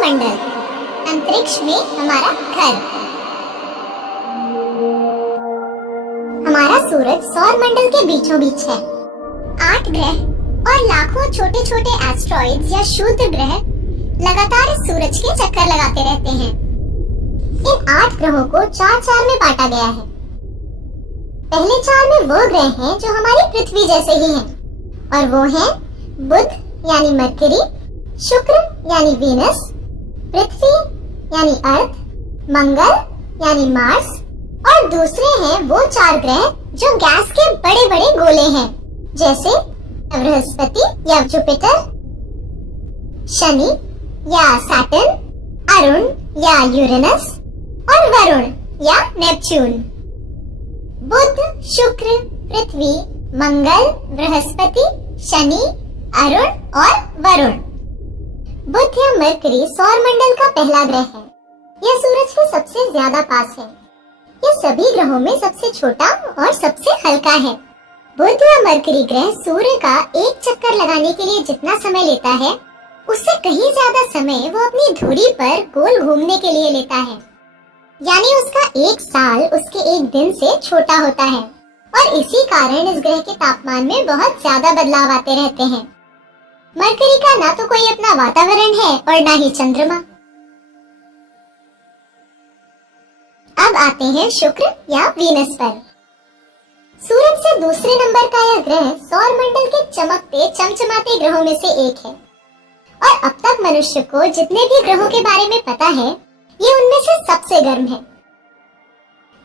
सौरमंडल, अंतरिक्ष में हमारा घर। हमारा सूरज सौरमंडल के बीचों बीच है। 8 ग्रह और लाखों छोटे छोटे एस्ट्रॉइड्स या क्षुद्र ग्रह लगातार इस सूरज के चक्कर लगाते रहते हैं। इन 8 ग्रहों को 4 में बांटा गया है। पहले 4 में वो ग्रह हैं जो हमारी पृथ्वी जैसे ही हैं, और वो हैं बुध यानी मरकरी, शुक्र यानी वीनस, पृथ्वी यानी अर्थ, मंगल यानी मार्स, और दूसरे हैं वो 4 ग्रह जो गैस के बड़े बड़े गोले हैं, जैसे बृहस्पति या जुपिटर, शनि या सैटर्न, अरुण या यूरेनस, और वरुण या नेपच्यून। बुध, शुक्र, पृथ्वी, मंगल, बृहस्पति, शनि, अरुण और वरुण। बुध या मरकरी सौरमंडल का पहला ग्रह है। यह सूरज के सबसे ज्यादा पास है। यह सभी ग्रहों में सबसे छोटा और सबसे हल्का है। बुध या मरकरी ग्रह सूर्य का एक चक्कर लगाने के लिए जितना समय लेता है, उससे कहीं ज्यादा समय वो अपनी धुरी पर गोल घूमने के लिए लेता है। यानी उसका एक साल उसके एक दिन से छोटा होता है, और इसी कारण इस ग्रह के तापमान में बहुत ज्यादा बदलाव आते रहते हैं। मरकरी का ना तो कोई अपना वातावरण है और ना ही चंद्रमा। अब आते हैं शुक्र या वीनस पर। सूरज से दूसरे नंबर का यह ग्रह सौरमंडल के चमकते चमचमाते ग्रहों में से एक है, और अब तक मनुष्य को जितने भी ग्रहों के बारे में पता है, ये उनमें से सबसे गर्म है।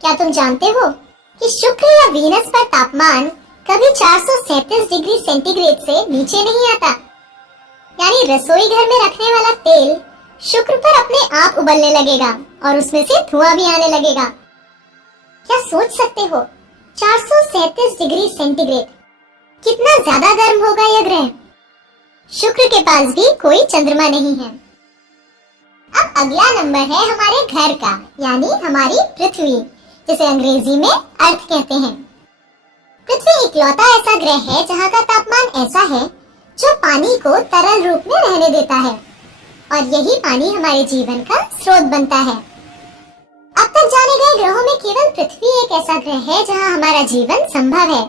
क्या तुम जानते हो कि शुक्र या वीनस पर तापमान कभी 437 डिग्री सेंटीग्रेड से नीचे नहीं आता। यानी रसोई घर में रखने वाला तेल शुक्र पर अपने आप उबलने लगेगा और उसमें से धुआं भी आने लगेगा। क्या सोच सकते हो, 437 डिग्री सेंटीग्रेड, कितना ज्यादा गर्म होगा यह ग्रह। शुक्र के पास भी कोई चंद्रमा नहीं है। अब अगला नंबर है हमारे घर का, यानी हमारी पृथ्वी, जिसे अंग्रेजी में अर्थ कहते हैं। पृथ्वी इकलौता ऐसा ग्रह है जहाँ का तापमान ऐसा है जो पानी को तरल रूप में रहने देता है, और यही पानी हमारे जीवन का स्रोत बनता है। अब तक जाने गए ग्रहों में केवल पृथ्वी एक ऐसा ग्रह है जहाँ हमारा जीवन संभव है।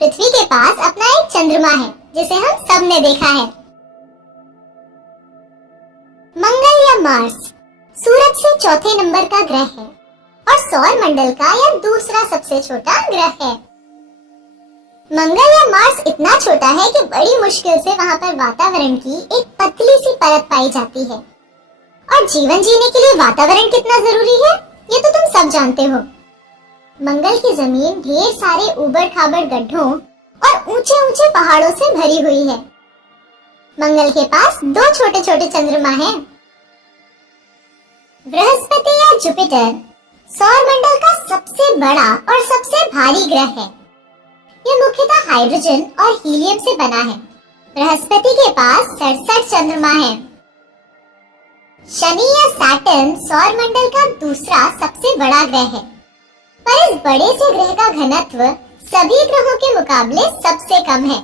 पृथ्वी के पास अपना एक चंद्रमा है जिसे हम सब ने देखा है। मंगल या मार्स सूरज से चौथे नंबर का ग्रह है और सौरमंडल का यह दूसरा सबसे छोटा ग्रह है। मंगल या मार्स इतना छोटा है कि बड़ी मुश्किल से वहाँ पर वातावरण की एक पतली सी परत पाई जाती है, और जीवन जीने के लिए वातावरण कितना जरूरी है ये तो तुम सब जानते हो। मंगल की जमीन ढेर सारे ऊबड़ खाबड़ गड्ढों और ऊंचे ऊंचे पहाड़ों से भरी हुई है। मंगल के पास 2 छोटे छोटे चंद्रमा हैं। बृहस्पति या जुपिटर सौरमंडल का सबसे बड़ा और सबसे भारी ग्रह है। यह मुख्यतः हाइड्रोजन और हीलियम से बना है। बृहस्पति के पास 67 चंद्रमा हैं। शनि या सैटर्न सौरमंडल का दूसरा सबसे बड़ा ग्रह है, पर इस बड़े से ग्रह का घनत्व सभी ग्रहों के मुकाबले सबसे कम है।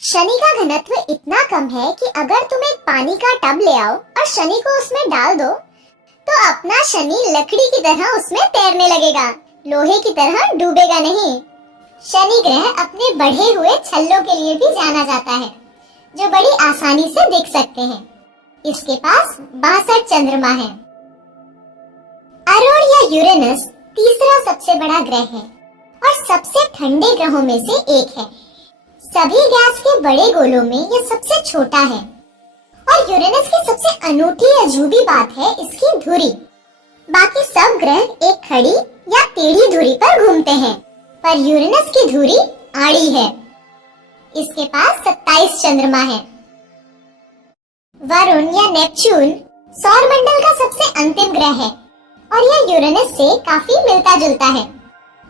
शनि का घनत्व इतना कम है कि अगर तुम एक पानी का टब ले आओ और शनि को उसमें डाल दो, तो अपना शनि लकड़ी की तरह उसमें तैरने लगेगा, लोहे की तरह डूबेगा नहीं। शनि ग्रह अपने बढ़े हुए छल्लों के लिए भी जाना जाता है, जो बड़ी आसानी से दिख सकते हैं। इसके पास 62 चंद्रमा हैं। अरुण या यूरेनस तीसरा सबसे बड़ा ग्रह है और सबसे ठंडे ग्रहों में से एक है। सभी गैस के बड़े गोलों में यह सबसे छोटा है, और यूरेनस की सबसे अनूठी अजूबी बात है इसकी धुरी। बाकी सब ग्रह एक खड़ी या टेढ़ी धुरी पर घूमते हैं, पर यूरेनस की धुरी आड़ी है। इसके पास 27 चंद्रमा हैं। वरुण या नेपच्यून सौरमंडल का सबसे अंतिम ग्रह है, और यह यूरेनस से काफी मिलता जुलता है।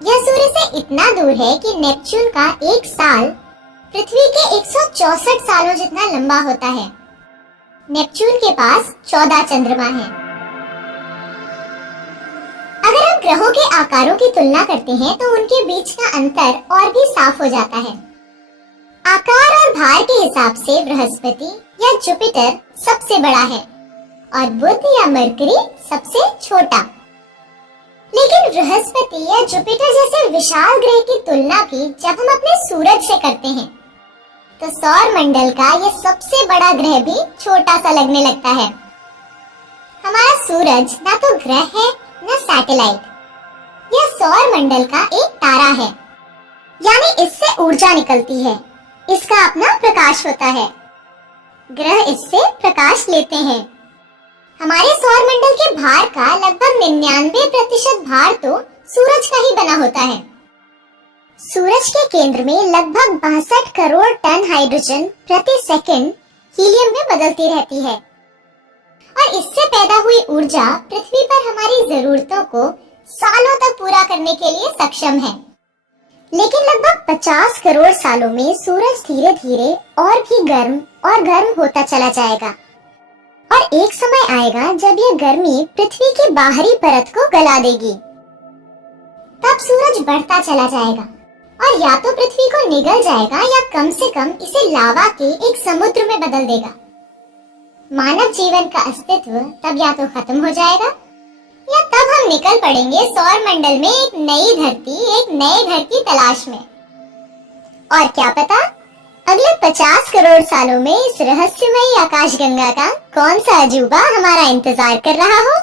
यह सूर्य से इतना दूर है कि नेपच्यून का एक साल पृथ्वी के 164 सालों जितना लंबा होता है। नेपच्यून के पास 14 चंद्रमा हैं। अगर हम ग्रहों के आकारों की तुलना करते हैं तो उनके बीच का अंतर और भी साफ हो जाता है। आकार और भार के हिसाब से बृहस्पति या जुपिटर सबसे बड़ा है, और बुध या मरकरी सबसे छोटा। लेकिन बृहस्पति या जुपिटर जैसे विशाल ग्रह की तुलना भी जब हम अपने सूरज से करते हैं तो सौर मंडल का यह सबसे बड़ा ग्रह भी छोटा सा लगने लगता है। हमारा सूरज ना तो ग्रह है न सैटेलाइट, यह सौर मंडल का एक तारा है, यानी इससे ऊर्जा निकलती है, इसका अपना प्रकाश होता है। ग्रह इससे प्रकाश लेते हैं। हमारे सौर मंडल के भार का लगभग 99% भार तो सूरज का ही बना होता है। सूरज के केंद्र में लगभग 62 करोड़ टन हाइड्रोजन प्रति सेकंड हीलियम में बदलती रहती है और इससे पैदा हुई ऊर्जा पृथ्वी पर हमारी जरूरतों को सालों तक पूरा करने के लिए सक्षम है। लेकिन लगभग 50 करोड़ सालों में सूरज धीरे धीरे और भी गर्म होता चला जाएगा और एक समय आएगा जब यह गर्मी पृथ्वी की बाहरी परत को गला देगी। तब सूरज बढ़ता चला जाएगा और या तो पृथ्वी को निगल जाएगा या कम से कम इसे लावा के एक समुद्र में बदल देगा। मानव जीवन का अस्तित्व तब या तो खत्म हो जाएगा या तब हम निकल पड़ेंगे सौर मंडल में एक नए घर की तलाश में। और क्या पता अगले 50 करोड़ सालों में इस रहस्यमयी आकाशगंगा का कौन सा अजूबा हमारा इंतजार कर रहा हो।